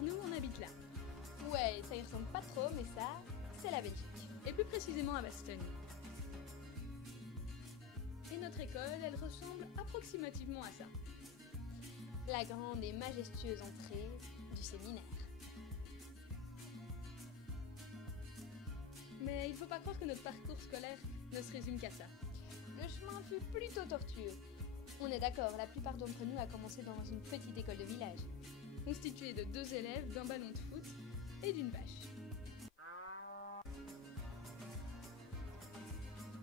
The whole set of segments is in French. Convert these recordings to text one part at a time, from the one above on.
Alors nous, on habite là. Ouais, ça y ressemble pas trop, mais ça, c'est la Belgique. Et plus précisément à Bastogne. Et notre école, elle ressemble approximativement à ça. La grande et majestueuse entrée du séminaire. Mais il faut pas croire que notre parcours scolaire ne se résume qu'à ça. Le chemin fut plutôt tortueux. On est d'accord, la plupart d'entre nous a commencé dans une petite école de village. Constituée de 2 élèves, d'un ballon de foot et d'une vache.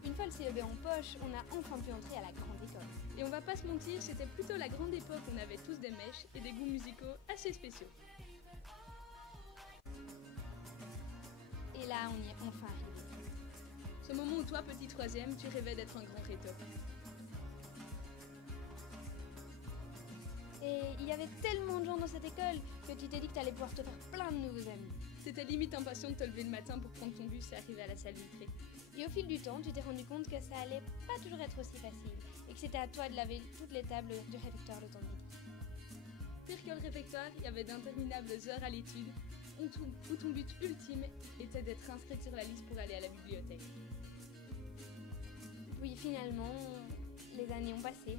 Une fois le CEB en poche, on a enfin pu entrer à la grande école. Et on va pas se mentir, c'était plutôt la grande époque où on avait tous des mèches et des goûts musicaux assez spéciaux. Et là, on y est enfin arrivé. Ce moment où toi, petit troisième, tu rêvais d'être un grand réto. Et il y avait tellement de gens dans cette école que tu t'es dit que t'allais pouvoir te faire plein de nouveaux amis. T'étais limite impatient de te lever le matin pour prendre ton bus et arriver à la salle vitrée. Et au fil du temps, tu t'es rendu compte que ça allait pas toujours être aussi facile et que c'était à toi de laver toutes les tables du réfectoire le temps de midi. Pire que le réfectoire, il y avait d'interminables heures à l'étude où ton but ultime était d'être inscrite sur la liste pour aller à la bibliothèque. Puis finalement, les années ont passé.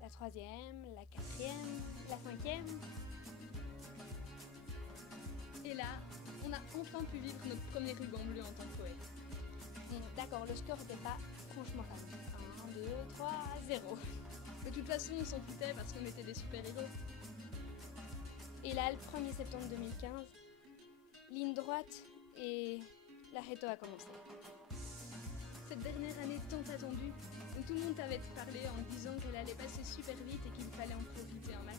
La 3e, la 4e, la 5e. Et là, on a enfin pu vivre notre premier ruban bleu en tant que poète. Bon, d'accord, le score n'était pas franchement fameux. 1, 2, 3, 0. De toute façon, on s'en foutait parce qu'on était des super-héros. Et là, le 1er septembre 2015, ligne droite et la réto a commencé. Cette dernière année tant attendue, où tout le monde t'avait parlé en disant qu'elle allait passer super vite et qu'il fallait en profiter un max.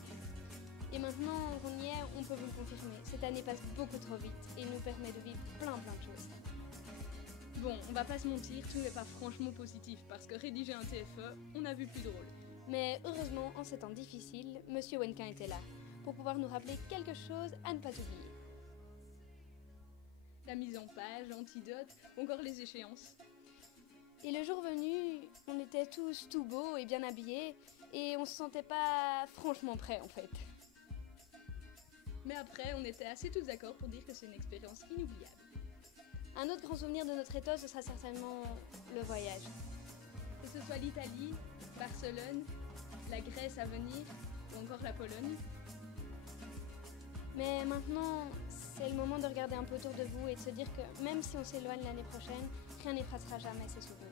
Et maintenant qu'on y est, on peut vous le confirmer. Cette année passe beaucoup trop vite et nous permet de vivre plein de choses. Bon, on va pas se mentir, tout n'est pas franchement positif, parce que rédiger un TFE, on a vu plus drôle. Mais heureusement, en ces temps difficiles, Monsieur Wenquin était là, pour pouvoir nous rappeler quelque chose à ne pas oublier. La mise en page, l'antidote, ou encore les échéances. Et le jour venu, on était tous tout beaux et bien habillés, et on se sentait pas franchement prêts en fait. Mais après, on était assez tous d'accord pour dire que c'est une expérience inoubliable. Un autre grand souvenir de notre éto, ce sera certainement le voyage. Que ce soit l'Italie, Barcelone, la Grèce à venir, ou encore la Pologne. Mais maintenant, c'est le moment de regarder un peu autour de vous et de se dire que même si on s'éloigne l'année prochaine, rien n'effacera jamais ces souvenirs.